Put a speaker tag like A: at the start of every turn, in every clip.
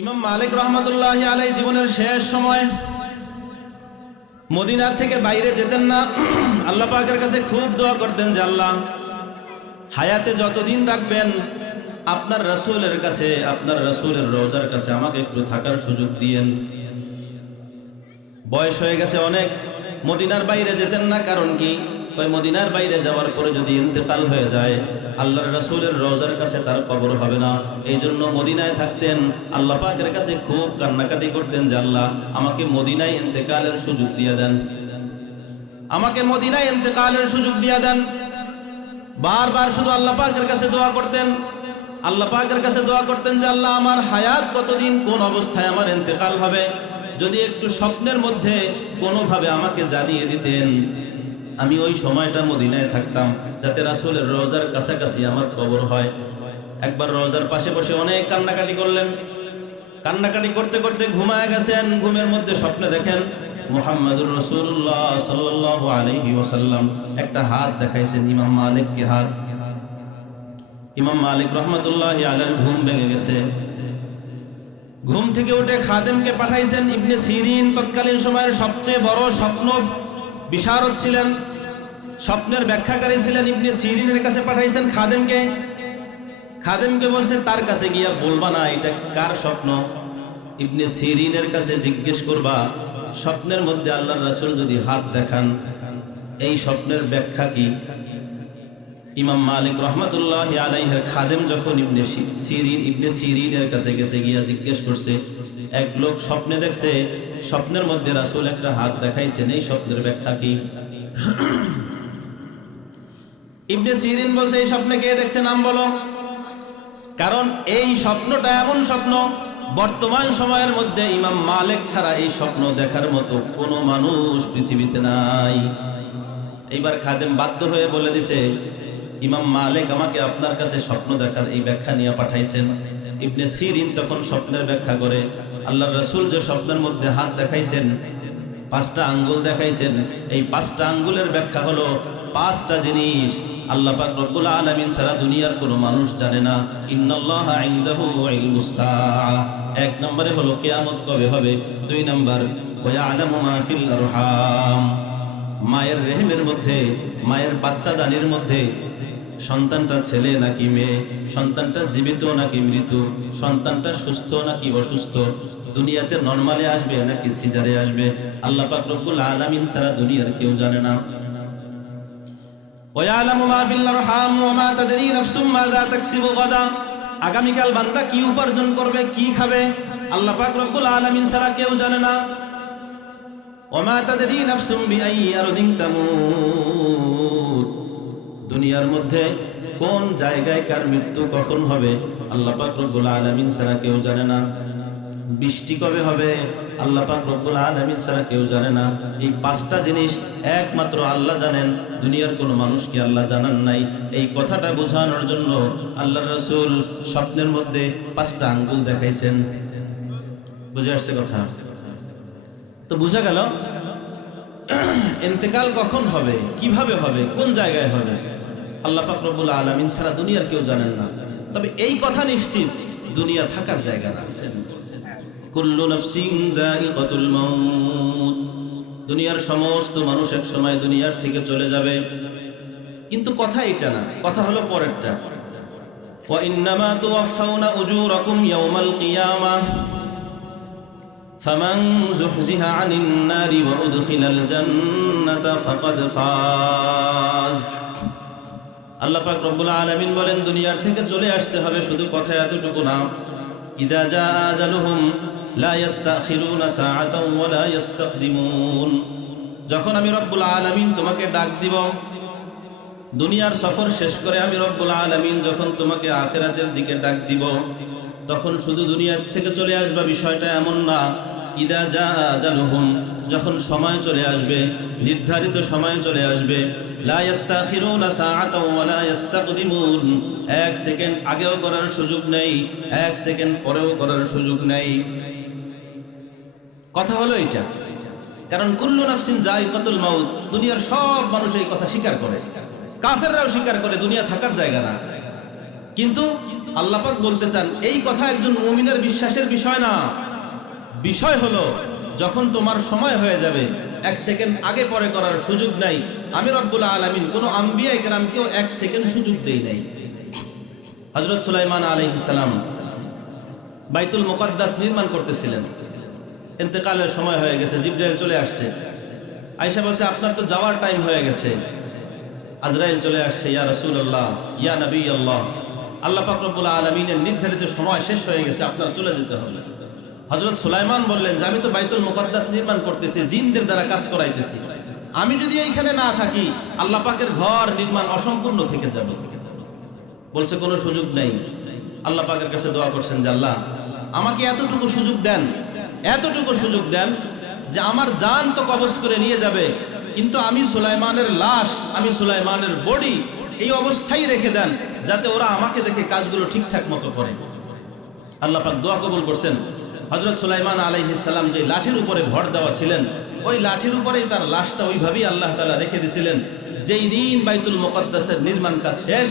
A: ইমাম মালিক রহমতুল্লাহ আলাই জীবনের শেষ সময় মদিনার থেকে বাইরে যেতেন না। আল্লাহ পাকের কাছে খুব দোয়া করতেন যে আল্লাহ, হায়াতে যতদিন রাখবেন, আপনার রসুলের কাছে, আপনার রসুলের রোজার কাছে আমাকে একটু থাকার সুযোগ দিয়েন। বয়স হয়ে গেছে অনেক, মদিনার বাইরে যেতেন না, কারণ কি? ওই মদিনার বাইরে যাওয়ার পরে যদি ইন্তেকাল হয়ে যায়, আল্লাহর রসুলের রোজার কাছে তার কবর হবে না। এই জন্য মদিনায় থাকতেন, আল্লাহ পাকের কাছে খুব কান্নাকাটি করতেন যে, আল্লাহ, আমাকে মদিনায় ইন্তেকালের সুযোগ দিয়ে দেন। আমাকে মদিনায় ইন্তেকালের সুযোগ দিয়ে দেন। বারবার শুধু আল্লাহ পাকের কাছে দোয়া করতেন। আল্লাহ পাকের কাছে দোয়া করতেন যে, আল্লাহ, আমার হায়াত কতদিন কোন অবস্থায় আমার ইন্তেকাল হবে? যদি একটু স্বপ্নের মধ্যে কোনোভাবে আমাকে জানিয়ে দিতেন। আমি ওই সময়টা মদিনায় থাকতাম যাতে রাসূলের রোজার কাছাকাছি আমার কবর হয়। একবার রোজার পাশে বসে অনেক কান্নাকাটি করলেন। কান্নাকাটি করতে করতে ঘুমায় গেছেন, ঘুমের মধ্যে স্বপ্নে দেখেন মুহাম্মাদুর রসুল্লাহ সাল্লাল্লাহু আলাইহি ওয়াসাল্লাম। একটা হাত দেখাইছেন ইমাম মালিককে হাত। ইমাম মালিক রহমতুল্লাহ আলের ঘুম ভেঙে গেছে। ঘুম থেকে উঠে খাদেমকে পাঠাইছেন ইবনে সিরিন। তৎকালীন সময়ের সবচেয়ে বড় স্বপ্ন বিশারদ ছিলেন, স্বপ্নের ব্যাখ্যাকারী ছিলেন, ইবনে সিরিনের কাছে পাঠাইছেন খাদেমকে। খাদেমকে বলছেন তার কাছে গিয়া বলবা না, এটা কার স্বপ্ন? ইবনে সিরিনের কাছে জিজ্ঞেস করবা, স্বপ্নের মধ্যে আল্লাহর রাসূল যদি হাত দেখান, এই স্বপ্নের ব্যাখ্যা কি? ইমাম মালিক রহমতুল্লাহ আলাইহের খাদেম যখন ইবনে সিরিন, ইবনে সিরিনের কাছে গেছে, গিয়া জিজ্ঞেস করছে এক লোক স্বপ্নে দেখছে, স্বপ্নের মধ্যে রাসূল একটা হাত দেখাইছেন, এই স্বপ্নের ব্যাখ্যা কি? ইবনে সিরিন বলছে, এই স্বপ্নে কে দেখছে নাম বলো। কারণ এই স্বপ্নটা এমন স্বপ্ন, বর্তমান সময়ের মধ্যে ইমাম মালিক ছাড়া এই স্বপ্ন দেখার মতো কোনো মানুষ পৃথিবীতে নাই। এইবার খাদেম বাধ্য হয়ে বলে দিছে, ইমাম মালিক আমাকে আপনার কাছে স্বপ্ন দেখার এই ব্যাখ্যা নিয়ে পাঠাইছেন। ইবনে সিরিন তখন স্বপ্নের ব্যাখ্যা করে আল্লাহ রসুল যে শব্দের মধ্যে হাত দেখাইছেন, পাঁচটা আঙ্গুল দেখাইছেন, এই পাঁচটা আঙ্গুলের ব্যাখ্যা হলো পাঁচটা জিনিস আল্লাহ পাক রব্বুল আলামিন ছাড়া দুনিয়ার কোনো মানুষ জানে না। ইন্নাল্লাহা ইনদাহু ইলমুস এক নম্বরে হলো কিয়ামত কবে হবে, দুই নাম্বার ওয়া ইয়ালামু মা ফিল আরহাম। মায়ের রেহেমের মধ্যে, মায়ের বাচ্চা দানির মধ্যে সন্তানটা ছেলে নাকি মেয়ে? সন্তানটা জীবিত নাকি মৃত? সন্তানটা সুস্থ নাকি অসুস্থ? দুনিয়াতে নর্মালে আসবে নাকি সিজারে আসবে? আল্লাহ পাক রব্বুল আলামিন সারা দুনিয়ার কেউ জানে না। ওয়ায়ালামু মা ফিল আরহাম ওয়া মা তাদরি নাফসুম মাযা তাকসিবু গাদা। আগামীকাল বান্দা কি উপার্জন করবে, কি খাবে? আল্লাহ পাক রব্বুল আলামিন সারা কেউ জানে না। ওয়া মা তাদরি নাফসুম বিআই আরদিন তামুত। দুনিয়ার মধ্যে কোন জায়গায় কার মৃত্যু কখন হবে, আল্লাহ পাক রব্বুল আলামিন ছাড়া কেউ জানে না। বৃষ্টি কবে হবে, আল্লাহ পাক রব্বুল আলামিন ছাড়া কেউ জানে না। এই পাঁচটা জিনিস একমাত্র আল্লাহ জানেন, দুনিয়ার কোনো মানুষকে আল্লাহ জানান নাই। এই কথাটা বোঝানোর জন্য আল্লাহ রসুল স্বপ্নের মধ্যে পাঁচটা আঙ্গুল দেখাইছেন। বুঝে আসছে কথা? তো বুঝা গেল, ইন্তেকাল কখন হবে, কীভাবে হবে, কোন জায়গায় হবে? আল্লাহ পাক রব্বুল আলামিন ছাড়া দুনিয়ার কেউ জানেন না তবে এই কথা নিশ্চিত দুনিয়া থাকার জায়গা না কুল্লু নাফসিন যায়িকাতুল মাউত দুনিয়ার সমস্ত মানুষ এক সময় দুনিয়ার থেকে চলে যাবে কিন্তু কথা এটা না কথা হলো পরেরটা ওয়া ইন্নামা তুওয়াফাউনা উজুরাকুম ইয়াওমাল কিয়ামাহ فمن زحزح عن النار وأدخل الجنة فقد فاز আল্লাহ পাক রব্বুল আলামিন বলেন, দুনিয়ার থেকে চলে আসতে হবে শুধু কথা এতটুকু না। ইদা জা আজালুহুম যখন আমি রব্বুল আলামিন তোমাকে ডাক দিব, দুনিয়ার সফর শেষ করে আমি রব্বুল আলামিন যখন তোমাকে আখেরাতের দিকে ডাক দিব, তখন শুধু দুনিয়ার থেকে চলে আসবা বিষয়টা এমন না। ইদা যা জালুহুম, যখন সময় চলে আসবে, নির্ধারিত সময় চলে আসবে এক সেকেন্ড আগেও করার সুযোগ নেই, এক সেকেন্ড পরেও করার সুযোগ নেই। কথা হলো এটা কারণ কুল্লু নাফসিন যায়িকাতুল মাউত, দুনিয়ার সব মানুষ এই কথা স্বীকার করে। কাফেররাও স্বীকার করে, দুনিয়া থাকার জায়গা না। কিন্তু আল্লাপাক বলতে চান, এই কথা একজন মুমিনের বিশ্বাসের বিষয় না। বিষয় হলো, যখন তোমার সময় হয়ে যাবে, এক সেকেন্ড আগে পরে করার সুযোগ নাই, আমি রব্বুল আলমিন কোনো আম্বিয়া একরামকেও এক সেকেন্ড সুযোগ দেই নাই। হজরত সুলাইমান আলহিসাম বাইতুল মুকদ্দাস নির্মাণ করতেছিলেন। ইন্তেকালের সময় হয়ে গেছে, জিব্রাইল চলে আসছে। আইসা বলছে, আপনার তো যাওয়ার টাইম হয়ে গেছে। আজরাইল চলে আসছে, ইয়া রাসূলুল্লাহ, ইয়া নবী আল্লাহ। আল্লাহ পাক রব্বুল আলামিনের নির্ধারিত সময় শেষ হয়ে গেছে, আপনার চলে যেতে হবে। হযরত সুলাইমান বললেন যে, আমি তো বাইতুল মুকদ্দাস নির্মাণ করতেছি, জিনদের দ্বারা কাজ করাইতেছি। আমি যদি এইখানে না থাকি, আল্লাহ পাকের ঘর নির্মাণ অসম্পূর্ণ থেকে যাবে। বলছে, কোনো সুযোগ নেই। আল্লাহ পাকের কাছে দোয়া করছেন যে, আল্লাহ, আমাকে এতটুকু সুযোগ দেন, এতটুকু সুযোগ দেন যে আমার জান তো কবজ করে নিয়ে যাবে, কিন্তু আমি সুলাইমানের লাশ, আমি সুলাইমানের বডি এই অবস্থায় রেখে দেন, যাতে ওরা আমাকে দেখে কাজগুলো ঠিকঠাক মতো করে। আল্লাহ পাক দোয়া কবুল করছেন। হজরত সুলাইমান আলাইহিসাল্লাম যে লাঠির উপরে ভর দেওয়া ছিলেন, ওই লাঠির উপরেই তার লাশটা ওইভাবেই আল্লাহ তালা রেখে দিয়েছিলেন যেই দিন বাইতুল মুকদ্দাসের নির্মাণ কাজ শেষ,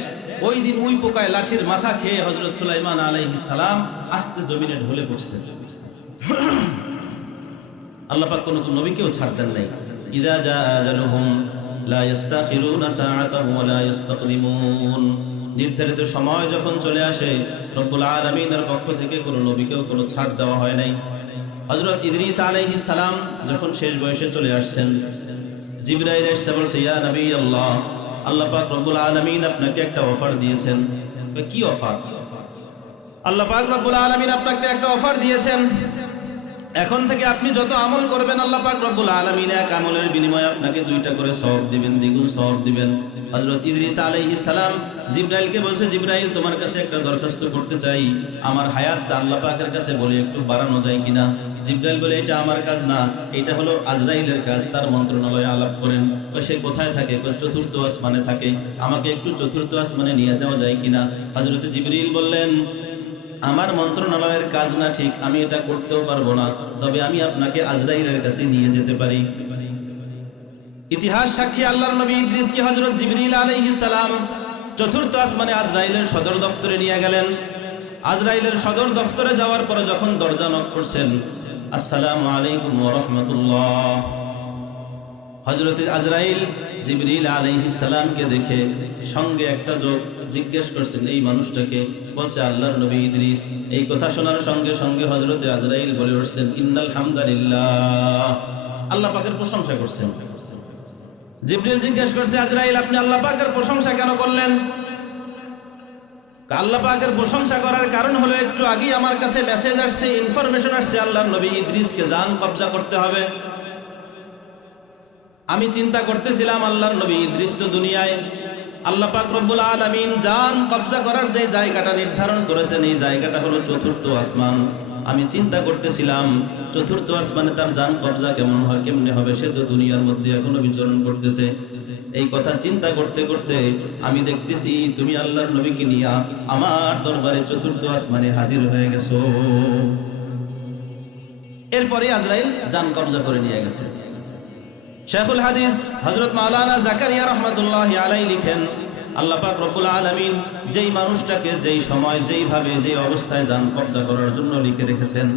A: ওই দিন উই পোকায় লাঠির মাথা খেয়ে হজরত সুলাইমান আলাইহিস সালাম আস্তে জমিনে ঢলে পড়ছে। আল্লাহ পাক কোনো নবীকেও ছাড় দেন নাই। ইদা জা আজালুহুম লা ইস্তাখিরুনা সাআতান ওয়া লা ইস্তাকদিমুন। নির্ধারিত সময় যখন চলে আসে, রব্বুল আলামিনের পক্ষ থেকে কোনো নবীকেও কোনো ছাড় দেওয়া হয় নাই। হযরত ইদ্রিস আলাইহিস সালাম যখন শেষ বয়সে চলে আসছেন, জিবরাইল এসে বলছে নবী আল্লাহ আল্লাহ পাক রব্বুল আলামিন আপনাকে একটা অফার দিয়েছেন। কি অফার? আল্লাহ পাক রব্বুল আলামিন আপনাকে একটা অফার দিয়েছেন। এখন থেকে আপনি যত আমল করবেন আল্লাহ পাক রব্বুল আলামিন এক আমলের বিনিময়ে আপনাকে দুইটা করে সওয়াব দিবেন, দ্বিগুণ সওয়াব দিবেন। হযরত ইদ্রিস আলাইহিস সালাম জিবরাইলকে বলছে, জিবরাইল, তোমার কাছে একটা দরখাস্ত করতে চাই। আমার হায়াতটা আল্লাহ পাকের কাছে বলে একটু বাড়ানো যায় কিনা? জিবরাইল বলে, এটা আমার কাজ না। এটা হলো আজরাইলের কাজ। তার মন্ত্রণালয়ে আলাপ করেন। সে কোথায় থাকে? চতুর্থ আসমানে থাকে। আমাকে একটু চতুর্থ আসমানে নিয়ে যাওয়া যায় কিনা? হযরত জিবরিল বললেন আমার মন্ত্রণালয়ের কাজ না ঠিক, আমি এটা করতেও পারব না, তবে আমি আপনাকে আজরাইলের কাছে নিয়ে যেতে পারি। ইতিহাস সাক্ষী আল্লাহর নবী ইদ্রিসকে হযরত জিবরিল আলাইহিস সালাম চতুর্থ আসমানে আজরাইলের সদর দফতরে নিয়ে গেলেন। আজরাইলের সদর দফতরে যাওয়ার পরে যখন দরজা নক করছেন, আসসালামু আলাইকুম ওয়া হজরত আজরাইল জিবরিল সালামকে দেখে সঙ্গে একটা যোগ জিজ্ঞেস করছেন, এই মানুষটাকে? বলছে, আল্লাহর নবী ইদ্রিস। এই কথা শোনার সঙ্গে সঙ্গে হজরত আজরাইল বলে উঠছেন, ইন্নাল হামদালিল্লাহ। আল্লাহ পাকের প্রশংসা করছেন। জিবরিল জিজ্ঞেস করছে, আজরাইল, আপনি আল্লাহ পাকের প্রশংসা কেন করলেন? আল্লাহ পাকের প্রশংসা করার কারণ হলো, একটু আগেই আমার কাছে মেসেজ আসছে ইনফরমেশন আসছে, আল্লাহর নবী ইদ্রিসকে জান কবজা করতে হবে। আমি চিন্তা করতেছিলাম, আল্লাহর নবী দৃষ্ট দুনিয়ায় আল্লাহ পাক রব্বুল আলামিন জান কবজা করার যে জায়গাটা নির্ধারণ করেছেন, এই জায়গাটা হলো চতুর্থ আসমান। আমি চিন্তা করতেছিলাম, চতুর্থ আসমানে তার জান কবজা কেমন হয়, কেমনে হবে, সে তো দুনিয়ার মধ্যে এখনও বিচরণ করতেছে। এই কথা চিন্তা করতে করতে আমি দেখতেছি, তুমি আল্লাহর নবীকে নিয়ে আমার দরবারে চতুর্থ আসমানে হাজির হয়ে গেছো। এরপরে আজরাইল জান কবজা করে নিয়ে গেছে। শেখুল হাদিস হজরত মাওলানা জাকারিয়া রহমতুল্লাহ আলাই লিখেন, আল্লাহ পাক রব্বুল আলামিন যেই মানুষটাকে যেই সময়, যেইভাবে, যেই অবস্থায় যান কবজা করার জন্য লিখে রেখেছেন,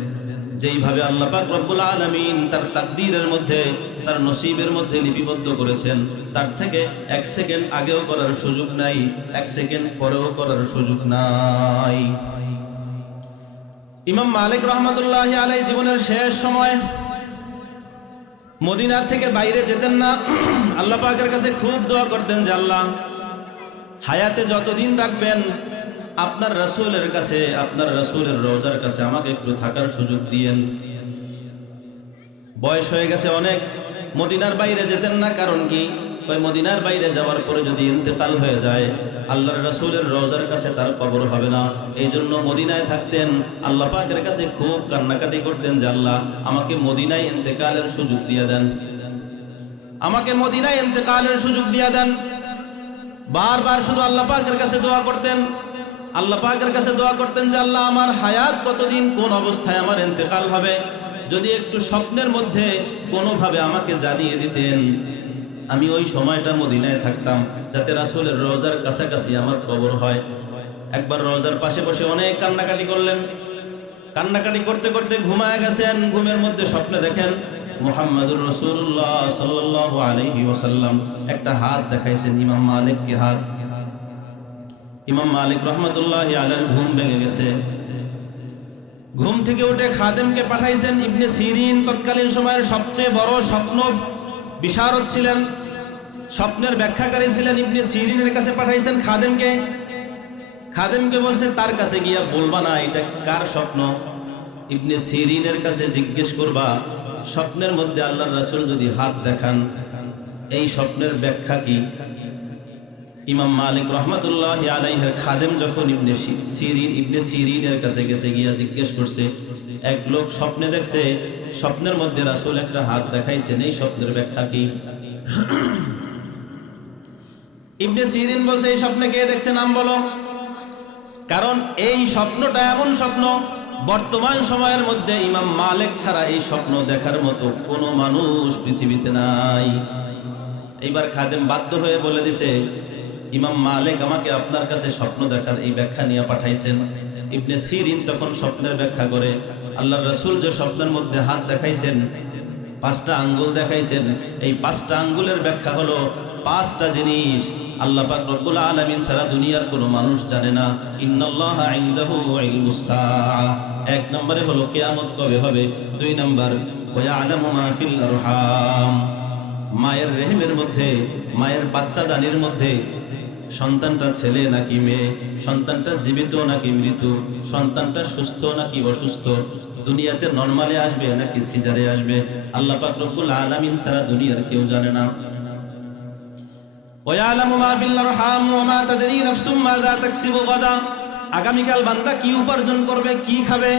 A: যেইভাবে আল্লাহ পাক রব্বুল আলামিন তার তাকদীরের মধ্যে, তার নসিবের মধ্যে লিপিবদ্ধ করেছেন, তার থেকে এক সেকেন্ড আগেও করার সুযোগ নাই, এক সেকেন্ড পরেও করার সুযোগ নাই। ইমাম মালিক রহমতুল্লাহ আলাই জীবনের শেষ সময় মদিনার থেকে বাইরে যেতেন না। আল্লাহ পাকের কাছে খুব দোয়া করতেন যে আল্লাহ, হায়াতে যতদিন রাখবেন, আপনার রসুলের কাছে, আপনার রসুলের রোজার কাছে আমাকে একটু থাকার সুযোগ দিয়েন। বয়স হয়ে গেছে অনেক, মদিনার বাইরে যেতেন না, কারণ কি? ওই মদিনার বাইরে যাওয়ার পরে যদি ইন্তেকাল হয়ে যায় আল্লাহর রসুলের রোজার কাছে তার কবর হবে না। এই জন্য মদিনায় থাকতেন। আল্লাহ পাকের কাছে খুব কান্নাকাটি করতেন যে আল্লাহ আমাকে মদিনায় ইন্তেকালের সুযোগ দিয়ে দেন। আমাকে মদিনায় ইন্তেকালের সুযোগ দিয়ে দেন। বারবার শুধু আল্লাহ পাকের কাছে দোয়া করতেন। আল্লাহ পাকের কাছে দোয়া করতেন যে আল্লাহ, আমার হায়াত কতদিন কোন অবস্থায় আমার ইন্তেকাল হবে? যদি একটু স্বপ্নের মধ্যে কোনোভাবে আমাকে জানিয়ে দিতেন। আমি ওই সময়টা মদিনায় থাকতাম যাতে রাসূলের রোজার কাছাকাছি আমার কবর হয়। একবার রোজার পাশে বসে অনেক কান্নাকাটি করলেন। কান্নাকাটি করতে করতে ঘুমায় গেছেন, ঘুমের মধ্যে স্বপ্নে দেখেন মুহাম্মাদুর রসুল্লাহ সাল্লাল্লাহু আলাইহি ওয়াসাল্লাম একটা হাত দেখাইছেন, ইমাম মালিককে হাত? ইমাম মালিক রহমতুল্লাহ আলের ঘুম ভেঙে গেছে। ঘুম থেকে উঠে খাদেমকে পাঠাইছেন, ইবনে সিরিন তৎকালীন সময়ের সবচেয়ে বড় স্বপ্ন বিশারদ ছিলেন, স্বপ্নের ব্যাখ্যাকারী ছিলেন, ইবনে সিরিনের কাছে পাঠাইছেন খাদেমকে। খাদেমকে বলছেন, তার কাছে গিয়া বলবা না, এটা কার স্বপ্ন? ইবনে সিরিনের কাছে জিজ্ঞেস করবা, স্বপ্নের মধ্যে আল্লাহর রাসুল যদি হাত দেখান, এই স্বপ্নের ব্যাখ্যা কি? ইমাম মালিক রহমতুল্লাহ আলাইহের খাদেম যখন ইবনে সিরিন ইবনে সিরিনের কাছে গেছে, গিয়া জিজ্ঞেস করছে, এক লোক স্বপ্নে দেখছে, স্বপ্নের মধ্যে রাসূল একটা হাত দেখাইছেন, এই স্বপ্নের ব্যাখ্যা কি? ইবনে সিরিন বলছে, এই স্বপ্নে কে দেখছে নাম বলো। কারণ এই স্বপ্নটা এমন স্বপ্ন, বর্তমান সময়ের মধ্যে ইমাম মালিক ছাড়া এই স্বপ্ন দেখার মতো কোনো মানুষ পৃথিবীতে নাই। এইবার খাদেম বাধ্য হয়ে বলে দিছে ইমাম মালিক আমাকে আপনার কাছে স্বপ্ন দেখার এই ব্যাখ্যা নিয়ে পাঠাইছেন। ইবনে সিরিন তখন স্বপ্নের ব্যাখ্যা করে আল্লাহ রসুল যে স্বপ্নের মধ্যে হাত দেখাইছেন, পাঁচটা আঙ্গুল দেখাইছেন, এই পাঁচটা আঙ্গুলের ব্যাখ্যা হলো পাঁচটা জিনিস আল্লাহ পাক রব্বুল আলামিন সারা দুনিয়ার কোনো মানুষ জানে না। ইন্নাল্লাহা ইনদাহু ইলমুস সাআ। এক নম্বরে হলো কিয়ামত কবে হবে, দুই নাম্বার ওয়া ইয়ালামু মা ফিল আরহাম। মায়ের রেহেমের মধ্যে, মায়ের বাচ্চা দানির মধ্যে সন্তানটা ছেলে নাকি মেয়ে? সন্তানটা জীবিত নাকি মৃত? সন্তানটা সুস্থ নাকি অসুস্থ? দুনিয়াতে নর্মালে আসবে নাকি সিজারে আসবে? আল্লাহ পাক রব্বুল আলামিন সারা দুনিয়ার কেউ জানে না। ওয়ালামু মা ফিল আরহাম ওয়া মা তাদরি নাফসুম মাযা তাকসিবু গাদা। আগামীকাল বান্দা কি উপার্জন করবে, কি খাবে?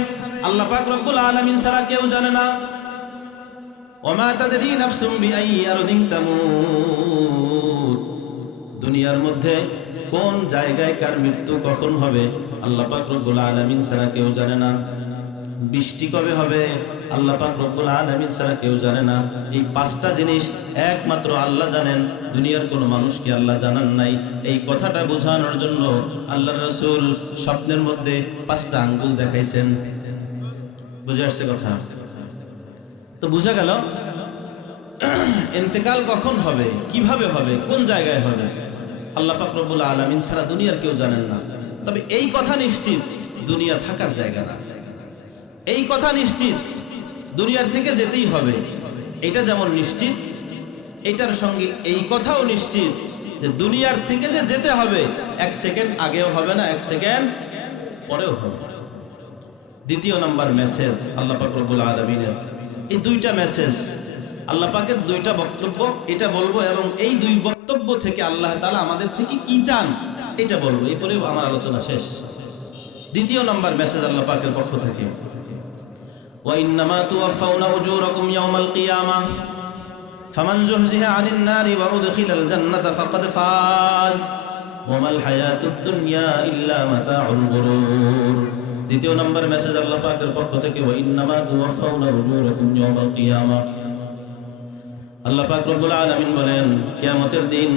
A: আল্লাহ পাক রব্বুল আলামিন সারা কেউ জানে না। ওয়া মা তাদরি নাফসুম বিআই আরদিন তামুত। দুনিয়ার মধ্যে কোন জায়গায় কার মৃত্যু কখন হবে, আল্লাহ পাক রব্বুল আলামিন ছাড়া কেউ জানে না। বৃষ্টি কবে হবে, আল্লাহ পাক রব্বুল আলামিন ছাড়া কেউ জানে না। এই পাঁচটা জিনিস একমাত্র আল্লাহ জানেন, দুনিয়ার কোনো মানুষকে আল্লাহ জানান নাই। এই কথাটা বোঝানোর জন্য আল্লাহ রসুল স্বপ্নের মধ্যে পাঁচটা আঙ্গুল দেখাইছেন। বুঝে আসছে কথা? তো বুঝা গেল, ইন্তেকাল কখন হবে, কীভাবে হবে, কোন জায়গায় হবে? আল্লাহ পাক রব্বুল আলামিন ছাড়া দুনিয়ার কেউ জানেন না। তবে এই কথা নিশ্চিত, দুনিয়া থাকার জায়গা না। এই কথা নিশ্চিত, দুনিয়ার থেকে যেতেই হবে। এটা যেমন নিশ্চিত, এটার সঙ্গে এই কথাও নিশ্চিত যে দুনিয়ার থেকে যে যেতে হবে, এক সেকেন্ড আগেও হবে না, এক সেকেন্ড পরেও হবে। দ্বিতীয় নাম্বার মেসেজ আল্লাহ পাক রব্বুল আলামিনের। এই দুইটা মেসেজ আল্লাহ পাকের দুইটা বক্তব্য এটা বলবো এবং এই দুই বক্তব্য থেকে আল্লাহ তাআলা আমাদের থেকে কি চান এটা বলবো এই পরে আমার আলোচনা শেষ দ্বিতীয় নাম্বার মেসেজ আল্লাহ পাকের পক্ষ থেকে وإنما توفون أجوركم يوم القيامة فمن زحزح عن النار وأدخل الجنة فقد فاز وما الحياة الدنيا إلا متاع الغرور দ্বিতীয় নম্বর মেসেজ আল্লাহ পাকের পক্ষ থেকে ওয়াইন্নামা তুওয়াফাউনা উজুরাকুম ইয়াওমাল কিয়ামা আল্লাহ পাক রব্বুল আলামিন বলেন কিয়ামতের দিন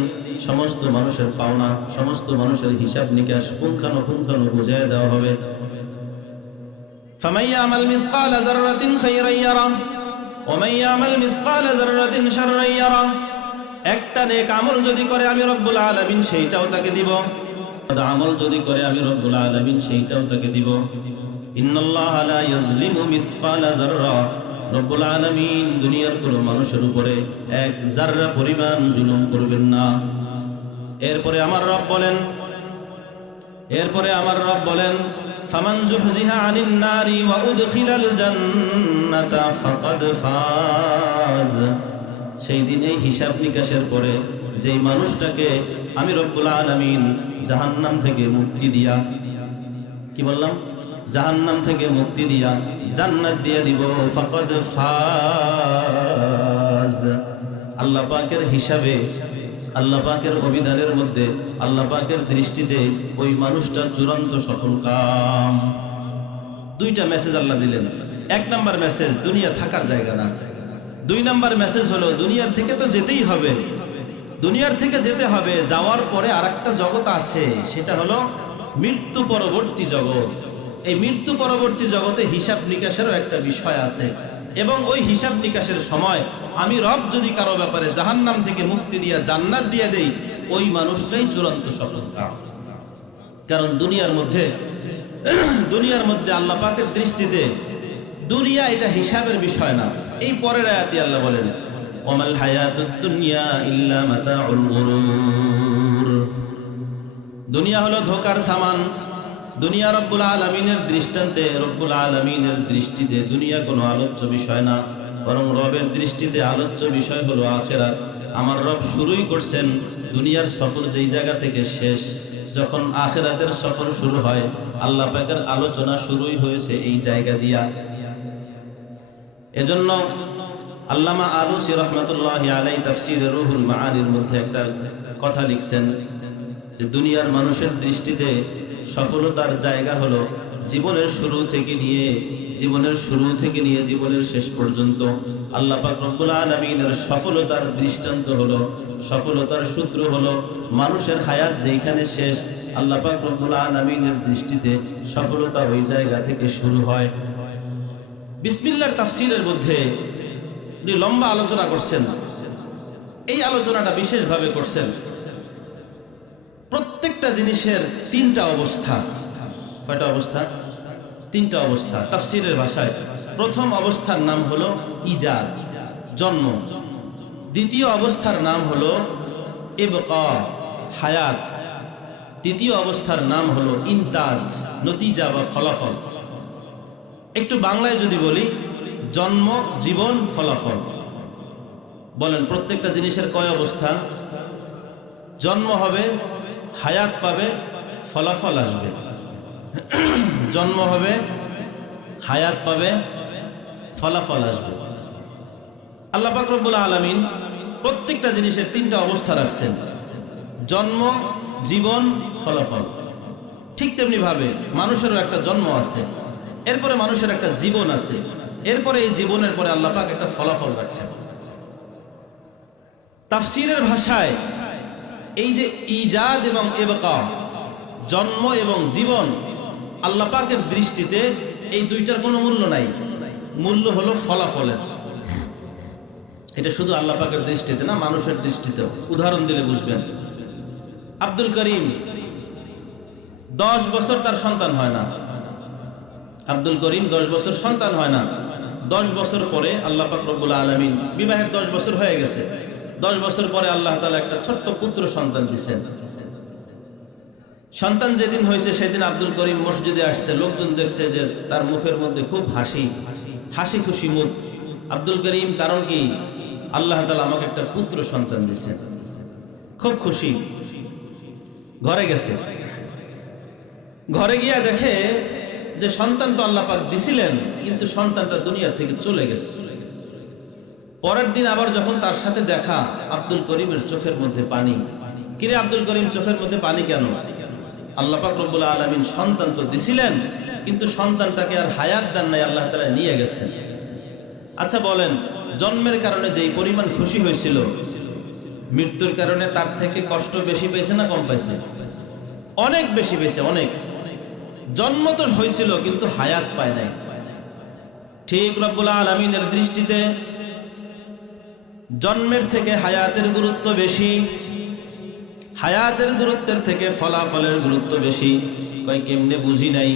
A: সমস্ত মানুষের পাওনা সমস্ত মানুষের হিসাব নিকাশ পুঙ্খানুপুঙ্খানু বুঝিয়ে দেওয়া হবে فمن يعمل مثقال ذرة خيرا يره ومن يعمل مثقال ذرة شرا يره একটা নেক আমল যদি করে আমি রব্বুল আলামিন সেইটাও তাকে দিব আমল যদি করে আমি রব্বুল আলামিন সেইটাও তাকে দিব ইন্নাল্লাহা লা ইয়াজলিমু মিসকালা যাররা রব্বুল আলামিন দুনিয়ার কোনো মানুষের উপরে এক জাররা পরিমাণ জুলুম করবেন না। এরপরে আমার রব বলেন, এরপরে আমার রব বলেন, ফামান জুহজিহা আনিন নারি ওয়া উদখিলাল জান্নাতা ফাকাদ ফাজ। সেই দিনে হিসাব নিকাশের পরে যেই মানুষটাকে আমি রব্বুল আলামিন জাহান্নাম থেকে মুক্তি দিয়া কি বললাম? জাহান্নাম থেকে মুক্তি দিয়া জান্নাত দিয়ে দিব, ফাকাদ ফাজ। আল্লাহ পাকের হিসাবে, আল্লাহ পাকের অভিধানের মধ্যে, আল্লাহ পাকের দৃষ্টিতে ওই মানুষটা চূড়ান্ত সফল কাম। দুইটা মেসেজ আল্লাহ দিলেন। এক নাম্বার মেসেজ দুনিয়া থাকার জায়গা না। দুই নাম্বার মেসেজ হলো, দুনিয়ার থেকে তো যেতেই হবে। দুনিয়ার থেকে যেতে হবে, যাওয়ার পরে আর একটা জগৎ আছে, সেটা হলো মৃত্যু পরবর্তী জগৎ। এই মৃত্যু পরবর্তী জগতে হিসাব নিকাশেরও একটা বিষয় আছে। এবং ওই হিসাব নিকাশের সময় আমি রব যদি কারও ব্যাপারে জাহান্নাম থেকে মুক্তি দিয়া জান্নাত দিয়ে দেই, ওই মানুষটাই চূড়ান্ত সফলতা। কারণ দুনিয়ার মধ্যে দুনিয়ার মধ্যে আল্লাহ পাকের দৃষ্টিতে দুনিয়া এটা হিসাবের বিষয় না। এই পরের আয়াতি আল্লাহ বলেন ইল্লা দুনিয়া হলো ধোকার সামান দুনিয়া রব্বুল আলমিনের দৃষ্টান্তে, রব্বুল আলমিনের দৃষ্টিতে দুনিয়া কোনো আলোচ্য বিষয় না, বরং রবের দৃষ্টিতে আলোচ্য বিষয় হলো আখেরাত। আমার রব শুরুই করছেন দুনিয়ার সফর যেই জায়গা থেকে শেষ। যখন আখেরাতের সফর শুরু হয়, আল্লাহ পাকের আলোচনা শুরুই হয়েছে এই জায়গা দিয়া। এজন্য আল্লামা আলুসি রহমতুল্লাহ আলাই তাফসির রুহুল মাআনির মধ্যে একটা কথা লিখছেন যে, দুনিয়ার মানুষের দৃষ্টিতে সফলতার জায়গা হলো জীবনের শুরু থেকে নিয়ে, জীবনের শুরু থেকে নিয়ে জীবনের শেষ পর্যন্ত। আল্লাহ আলামিনের সফলতার দৃষ্টান্ত হলো, সফলতার সূত্র হলো মানুষের হায়াত যেখানে শেষ, আল্লাহ আলামিনের দৃষ্টিতে সফলতা ওই জায়গা থেকে শুরু হয়। বিসমিল্লার তাফসিরের মধ্যে উনি লম্বা আলোচনা করছেন। এই আলোচনাটা বিশেষভাবে করছেন। প্রত্যেকটা জিনিসের তিনটা অবস্থা। কয়টা অবস্থা? তিনটা অবস্থা। তাফসিরের ভাষায় প্রথম অবস্থার নাম হলো ইজাদ, জন্ম। দ্বিতীয় অবস্থার নাম হলো এবকা হায়াত। তৃতীয় অবস্থার নাম হলো ইনতাজ, নতিজা বা ফলাফল। একটু বাংলায় যদি বলি, জন্ম, জীবন, ফলাফল। বলেন প্রত্যেকটা জিনিসের কয় অবস্থা? জন্ম হবে হায়াত পাবে, ফলাফল আসবে। জন্ম হবে, হায়াত পাবে, ফলাফল আসবে। আল্লাহ পাক রব্বুল আলামিন প্রত্যেকটা জিনিসের তিনটা অবস্থা রাখছেন। জন্ম, জীবন, ফলাফল। ঠিক তেমনি ভাবে মানুষেরও একটা জন্ম আছে, এরপরে মানুষের একটা জীবন আছে, এরপরে এই জীবনের পরে আল্লাপাক একটা ফলাফল রাখছেন। তাফসিরের ভাষায় এই যে ইজাদ এবং এবকা জন্ম এবং জীবন আল্লাহ পাকের দৃষ্টিতে এই দুইটার কোনো মূল্য নাই। মূল্য হলো ফলাফলের। এটা শুধু আল্লাহ পাকের দৃষ্টিতে না, মানুষের দৃষ্টিতেও। উদাহরণ দিলে বুঝবেন। আব্দুল করিম, দশ বছর তার সন্তান হয় না। আব্দুল করিম, দশ বছর সন্তান হয় না। দশ বছর পরে আল্লাহ পাক রব্বুল আলমিন, বিবাহের দশ বছর হয়ে গেছে। দশ বছর পরে আল্লাহ তালা একটা ছোট্ট পুত্র সন্তান দিচ্ছেন সন্তান যেদিন হয়েছে সেদিন আব্দুল করিম মসজিদে আসছে, লোকজন দেখছে যে তার মুখের মধ্যে খুব হাসি হাসি খুশি মুখ। আব্দুল করিম, কারণ কি? আল্লাহ তালা আমাকে একটা পুত্র সন্তান দিচ্ছেন খুব খুশি। ঘরে গেছে। ঘরে গিয়া দেখে যে সন্তান তো আল্লাহ পাক দিছিলেন, কিন্তু সন্তানটা দুনিয়ার থেকে চলে গেছে। পরের দিন আবার যখন তার সাথে দেখা, আব্দুল করিমের চোখের মধ্যে পানি। কিরে আব্দুল করিম, চোখের মধ্যে পানি কেন? আল্লাহ রব্বুল আলমিন সন্তান তো দিছিলেন, কিন্তু সন্তানটাকে আর হায়াত দেন নাই, আল্লাহ তালা নিয়ে গেছেন। আচ্ছা বলেন, জন্মের কারণে যেই পরিমাণ খুশি হয়েছিল, মৃত্যুর কারণে তার থেকে কষ্ট বেশি পেয়েছে না কম পাইছে অনেক বেশি পেয়েছে, অনেক। জন্ম তো হয়েছিল, কিন্তু হায়াত পায় নাই। ঠিক রব্বুল আলমিনের দৃষ্টিতে জন্মের থেকে হায়াতের গুরুত্ব বেশি, হায়াতের গুরুত্বের থেকে ফলাফলের গুরুত্ব বেশি। কয়, কেমনে বুঝি নাই?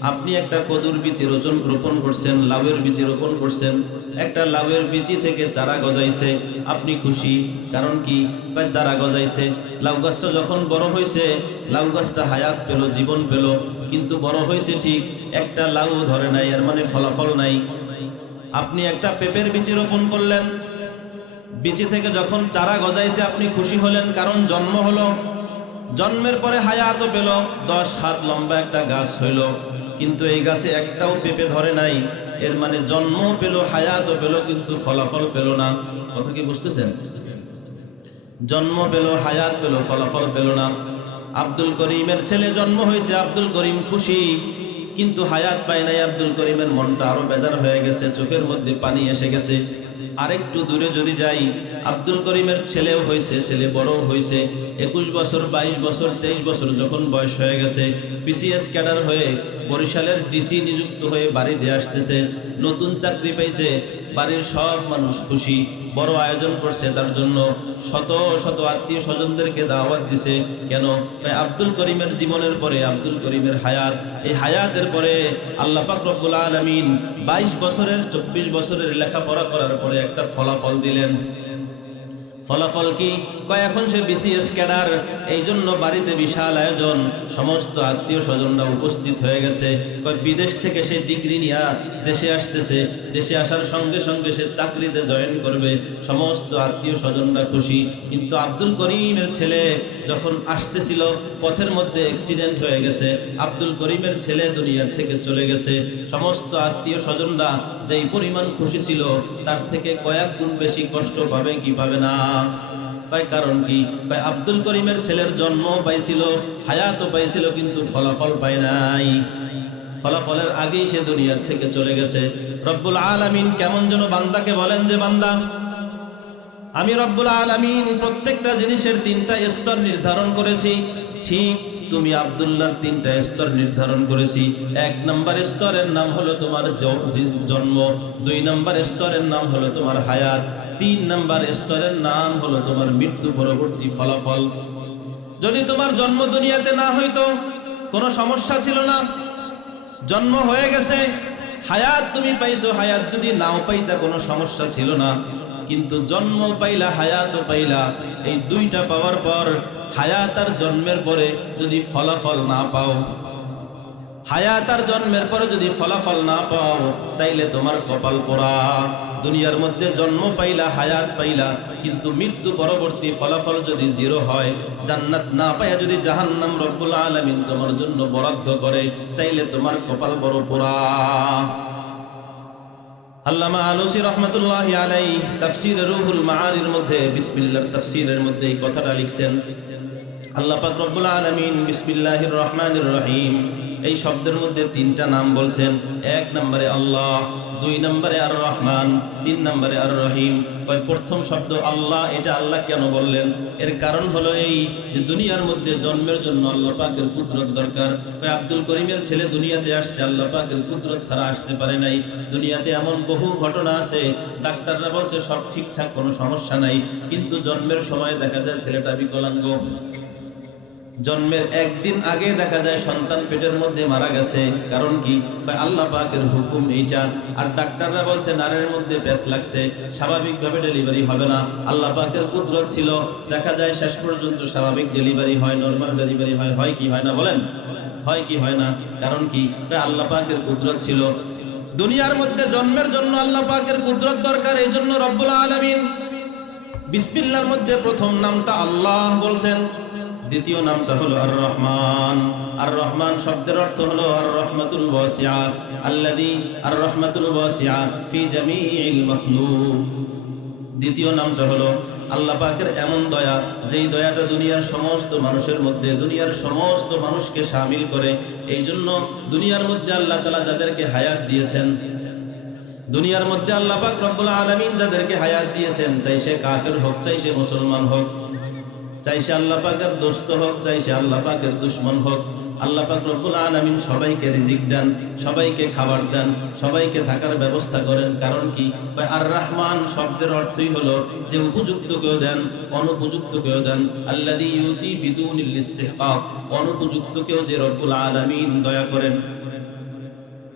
A: আপনি একটা কদুর বীজ রোচন রোপণ করছেন, লাউয়ের বীজ রোপণ করছেন, একটা লাউয়ের বীজি থেকে চারা গজাইছে, আপনি খুশি? কারণ কি? চারা গজাইছে। লাউ গাছটা যখন বড় হয়েছে লাউ গাছটা হায়াত পেল, জীবন পেল, কিন্তু বড় হয়েছে ঠিক একটা লাউ ধরে নাই, এর মানে ফলাফল নাই। আপনি একটা পেঁপের বীজ রোপণ করলেন বিচি থেকে যখন চারা গজাইছে, আপনি খুশি হলেন, কারণ জন্ম হলো, জন্মের পরে হায়াতও পেল, দশ হাত লম্বা একটা গাছ হইল। কিন্তু এই গাছে একটাও পেঁপে ধরে নাই, এর মানে জন্ম পেল, হায়াতও পেল, কিন্তু ফলাফল পেল না। কথা কি বুঝতেছেন? জন্ম পেল, হায়াত পেল, ফলাফল পেল না। আব্দুল করিমের ছেলে জন্ম হয়েছে, আব্দুল করিম খুশি, কিন্তু হায়াত পায় নাই, আব্দুল করিমের মনটা আরও বেজার হয়ে গেছে, চোখের মধ্যে পানি এসে গেছে। আরেকটু দূরে যদি যাই, আব্দুল করিমের ছেলেও হয়েছে ছেলে বড় হয়েছে একুশ বছর, বাইশ বছর, তেইশ বছর যখন বয়স হয়ে গেছে, পিসিএস ক্যাডার হয়ে বরিশালের ডিসি নিযুক্ত হয়ে বাড়িতে আসতেছে। নতুন চাকরি পাইছে, বাড়ির সব মানুষ খুশি। বড় আয়োজন করছে, তার জন্য শত শত আত্মীয় স্বজনদেরকে দাওয়াত দিছে। কেন? তাই আব্দুল করিমের জীবনের পরে, আব্দুল করিমের হায়াত। এই হায়াতের পরে আল্লাহ রব্বুল আলামিন বাইশ বছরের, চব্বিশ বছরের লেখাপড়া করার পরে একটা ফলাফল দিলেন। ফলাফল কি? কয়, এখন সে বিসিএস ক্যাডার। এই জন্য বাড়িতে বিশাল আয়োজন। সমস্ত আত্মীয় স্বজনরা উপস্থিত হয়ে গেছে। কয়, বিদেশ থেকে সে ডিগ্রি নিয়ে দেশে আসতেছে। দেশে আসার সঙ্গে সঙ্গে সে চাকরিতে জয়েন করবে। সমস্ত আত্মীয় স্বজনরা খুশি। কিন্তু আব্দুল করিমের ছেলে যখন আসতেছিল, পথের মধ্যে অ্যাক্সিডেন্ট হয়ে গেছে। আব্দুল করিমের ছেলে দুনিয়ার থেকে চলে গেছে। সমস্ত আত্মীয় স্বজনরা যেই পরিমাণ খুশি ছিল, তার থেকে কয়েক গুণ বেশি কষ্ট পাবে কি পাবে না? কয় কারণ কি? কয়, আব্দুল করিমের ছেলের জন্ম পাইছিল, হায়াতও পাইছিল, কিন্তু ফলাফল পায় নাই। ফলাফলের আগেই সে দুনিয়ার থেকে চলে গেছে। রব্বুল আলামিন কেমন যেন বান্দাকে বলেন যে, বান্দা, আমি রব্বুল আলামিন প্রত্যেকটা জিনিসের তিনটা স্তর নির্ধারণ করেছি। ঠিক তুমি আব্দুল্লাহর তিনটা স্তর নির্ধারণ করেছি। এক নম্বর স্তরের নাম হলো তোমার জন্ম, দুই নম্বর স্তরের নাম হলো তোমার হায়াত তিন নাম্বার স্তরের নাম হলো তোমার মৃত্যু পরবর্তী ফলাফল। যদি তোমার জন্ম দুনিয়াতে না হইতো, কোনো সমস্যা ছিল না। জন্ম হয়ে গেছে, হায়াত তুমি পাইছো, হায়াত যদি নাও পাইতা কোনো সমস্যা ছিল না। কিন্তু জন্ম পাইলা, হায়াতও পাইলা, এই দুইটা পাওয়ার পর হায়াত আর জন্মের পরে যদি ফলাফল না পাও, হায়াত আর জন্মের পরে যদি ফলাফল না পাও, তাইলে তোমার কপাল পোড়া। দুনিয়ার মধ্যে জন্ম পাইলা, হায়াত পাইলা, কিন্তু মৃত্যু পরবর্তী ফলাফল যদি জিরো হয়, জান্নাত না পাইয়া যদি জাহান্নাম রব্বুল আলমিন তোমার জন্য বরাদ্দ করে, তাইলে তোমার কপাল বড় পোড়া। মধ্যে কথাটা লিখছেন, আল্লাহ পাক রহিম এই শব্দের মধ্যে তিনটা নাম বলছেন। এক নম্বরে আল্লাহ, দুই নম্বরে আর রহমান, তিন নম্বরে আর রহিম। প্রথম শব্দ আল্লাহ, এটা আল্লাহ কেন বললেন? এর কারণ হলো এই যে দুনিয়ার মধ্যে জন্মের জন্য আল্লাহ পাকের কুদরত দরকার। আব্দুল করিমের ছেলে দুনিয়াতে আসছে, আল্লাহ পাকের কুদরত ছাড়া আসতে পারে নাই। দুনিয়াতে এমন বহু ঘটনা আছে, ডাক্তাররা বলছে সব ঠিকঠাক, কোনো সমস্যা নাই। কিন্তু জন্মের সময় দেখা যায় ছেলেটা বিকলাঙ্গ। জন্মের একদিন আগে দেখা যায় সন্তান পেটের মধ্যে মারা গেছে। কারণ কি? আল্লাহ পাকের হুকুম এইটা। আর ডাক্তাররা বলছে, নারের মধ্যে প্যাচ লাগছে, স্বাভাবিকভাবে ডেলিভারি হবে না। আল্লাহ পাকের কুদরত ছিল, দেখা যায় শেষ পর্যন্ত স্বাভাবিক ডেলিভারি হয়, নর্মাল ডেলিভারি হয়। হয় কি, হয় না বলেন? হয় কি, হয় না? কারণ কি? আল্লাহ পাকের কুদরত ছিল। দুনিয়ার মধ্যে জন্মের জন্য আল্লাহ পাকের কুদরত দরকার এই জন্য রব্বুল আলামিন বিসমিল্লার মধ্যে প্রথম নামটা আল্লাহ বলছেন। দ্বিতীয় নামটা হলো আর রহমান আর রহমান শব্দের অর্থ হলো আর রহমাতুল ওয়াসিয়া। আর রহমাতুল ওয়াসিয়া ফি দ্বিতীয় নামটা হলো আল্লাহ পাকের এমন দয়া, যেই দয়াটা দুনিয়ার সমস্ত মানুষের মধ্যে, দুনিয়ার সমস্ত মানুষকে সামিল করে। এই জন্য দুনিয়ার মধ্যে আল্লাহ তালা যাদেরকে হায়াত দিয়েছেন, দুনিয়ার মধ্যে আল্লাহ পাক রব্বুল আলামিন যাদেরকে হায়াত দিয়েছেন, চাই সে কাফের হোক, চাই সে মুসলমান হোক চাই সে আল্লাহ পাকের দোস্ত হোক চাই সে আল্লাহ পাকের দুশ্মন হোক। আল্লাহ পাক রব্বুল আলামিন সবাইকে রিজিক দেন, সবাইকে খাবার দেন, সবাইকে থাকার ব্যবস্থা করেন। কারণ কি? আর রহমান শব্দের অর্থই হলো যে উপযুক্ত কেউ দেন, অনুপযুক্ত কেউ দেন। আল্লাযী ইউতি বিদুনিল অনুপযুক্ত কেউ যে রব্বুল আলামিন দয়া করেন।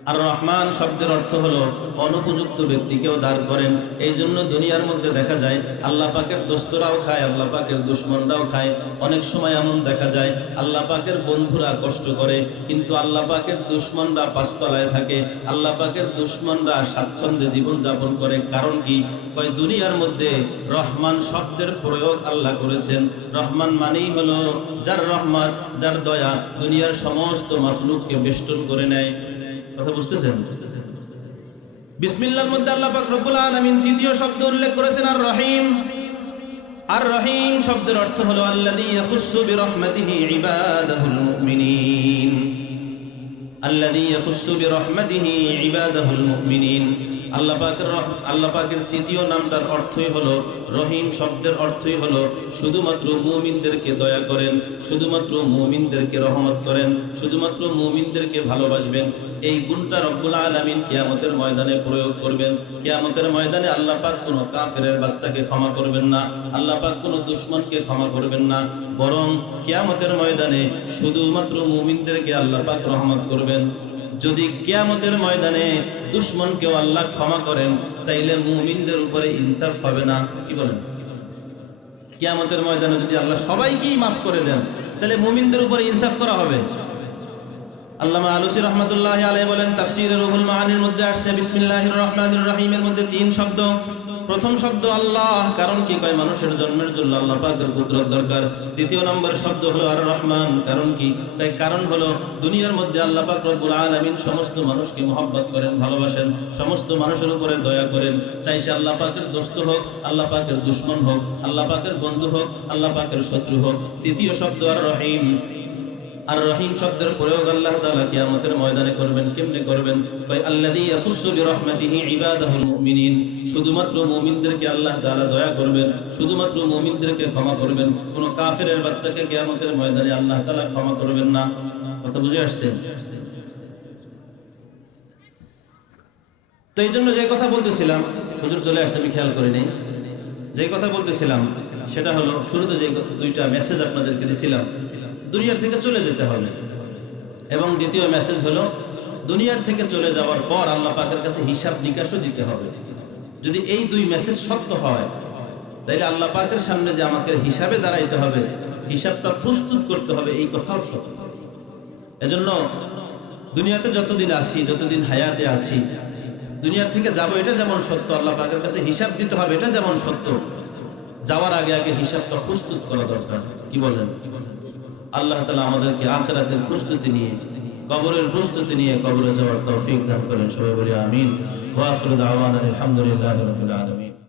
A: আর রহমান শব্দের অর্থ হলো অনুপযুক্ত ব্যক্তিকেও দাঁড় করেন। এই জন্য দুনিয়ার মধ্যে দেখা যায়, আল্লাহ পাকের দোস্তরাও খায়, আল্লাহ পাকের দুশ্মনরাও খায়। অনেক সময় এমন দেখা যায়, আল্লাহ পাকের বন্ধুরা কষ্ট করে, কিন্তু আল্লাহ পাকের দুশ্মনরা পাঁচতলায় থাকে। আল্লাহ পাকের দুশ্মনরা স্বাচ্ছন্দ্যে জীবন যাপন করে। কারণ কি? কয়, দুনিয়ার মধ্যে রহমান শব্দের প্রয়োগ আল্লাহ করেছেন। রহমান মানেই হলো যার রহমান যার দয়া দুনিয়ার সমস্ত মাখলুককে বেষ্টন করে নেয়। কথা বুঝতেছেন? বিসমিল্লাহর মধ্যে আল্লাহ পাক রব্বুল আলামিন তৃতীয় শব্দ উল্লেখ করেছেন, আর রহিম। আর রহিম শব্দের অর্থ হলো, আল্লাযী ইয়াখুসসু বিরহমাতিহি ইবাদাহুল মুমিনিন। আল্লাযী ইয়াখুসসু বিরহমাতিহি ইবাদাহুল মুমিনিন। আল্লাহ পাকের আল্লাহ পাকের তৃতীয় নামটার অর্থই হলো রহিম, শব্দের অর্থই হলো শুধুমাত্র মুমিনদেরকে দয়া করেন, শুধুমাত্র মুমিনদেরকে রহমত করেন, শুধুমাত্র মুমিনদেরকে ভালোবাসবেন। এই গুণটা রব্বুল আলামিন কিয়ামতের ময়দানে প্রয়োগ করবেন। কিয়ামতের ময়দানে আল্লাহ পাক কোনো কাফেরের বাচ্চাকে ক্ষমা করবেন না, আল্লাহ পাক কোনো দুশ্মনকে ক্ষমা করবেন না। বরং কিয়ামতের ময়দানে শুধুমাত্র মুমিনদেরকে আল্লাহ পাক রহমত করবেন। যদি কিয়ামতের ময়দানে দুশ্মনকেও আল্লাহ ক্ষমা করেন, তাইলে মুমিনদের উপরে ইনসাফ হবে না। কি বলেন? কিয়ামতের ময়দানে যদি আল্লাহ সবাইকেই মাফ করে দেন তাহলে মুমিনদের উপরে ইনসাফ করা হবে। আল্লামা আলুসি রহমতুল্লাহ আলাই বলেন তাফসিরের রুহুল মাহানির মধ্যে আসছে, বিসমিল্লাহির রহমানির রহিমের মধ্যে তিন শব্দ। প্রথম শব্দ আল্লাহ, কারণ কি কয় মানুষের জন্মের জন্য আল্লাহ পাকের কুদরত দরকার। দ্বিতীয় নম্বর শব্দ হলো আর রহমান, কারণ কি? তাই কারণ হলো দুনিয়ার মধ্যে আল্লাহ পাক রব্বুল আলামিন সমস্ত মানুষকে মহব্বত করেন, ভালোবাসেন, সমস্ত মানুষের উপরে দয়া করেন। চাই সে আল্লাহ পাকের দোস্ত হোক, আল্লাহ পাকের দুশ্মন হোক, আল্লাহ পাকের বন্ধু হোক, আল্লাহ পাকের শত্রু হোক। তৃতীয় শব্দ আর রহিম আর রহিম শব্দের প্রয়োগ আল্লাহ তাআলা কিয়ামতের ময়দানে করবেন, কেমনে করবেন? কয়, আল্লাযী ইয়াখুসসু বিরহমাতিহি ইবাদাহুল মুমিনিন। শুধুমাত্র মুমিনদেরকে আল্লাহ তাআলা দয়া করবেন, শুধুমাত্র মুমিনদেরকে ক্ষমা করবেন। কোন কাফিরের বাচ্চাকে কিয়ামতের ময়দানে আল্লাহ তাআলা ক্ষমা করবেন না। কথা বুঝে আসছে? তো এই জন্য যে কথা বলতেছিলাম, হুজুর চলে আসছে, আমি খেয়াল করিনি। যে কথা বলতেছিলাম, সেটা হলো, শুরুতে যে দুইটা মেসেজ আপনাদেরকে দিয়েছিলাম দুনিয়ার থেকে চলে যেতে হবে। এবং দ্বিতীয় মেসেজ হলো, দুনিয়ার থেকে চলে যাওয়ার পর আল্লাহ পাকের কাছে হিসাব নিকাশও দিতে হবে। যদি এই দুই মেসেজ সত্য হয়, তাইলে আল্লাহ পাকের সামনে যে আমাকে হিসাবে দাঁড়াইতে হবে, হিসাবটা প্রস্তুত করতে হবে, এই কথাও সত্য। এজন্য দুনিয়াতে যতদিন আছি, যতদিন হায়াতে আছি, দুনিয়ার থেকে যাব এটা যেমন সত্য, আল্লাহ পাকের কাছে হিসাব দিতে হবে এটা যেমন সত্য, যাওয়ার আগে আগে হিসাবটা প্রস্তুত করা দরকার। কি বলেন? আল্লাহ তালা আমাদেরকে আখেরাতের প্রস্তুতি নিয়ে, কবরের প্রস্তুতি নিয়ে কবরে যাওয়ার তৌফিক দান করেন। সবাই বলি আমিন। ওয়া আওয়ান আলহামদুলিল্লাহ রবিল আলামিন।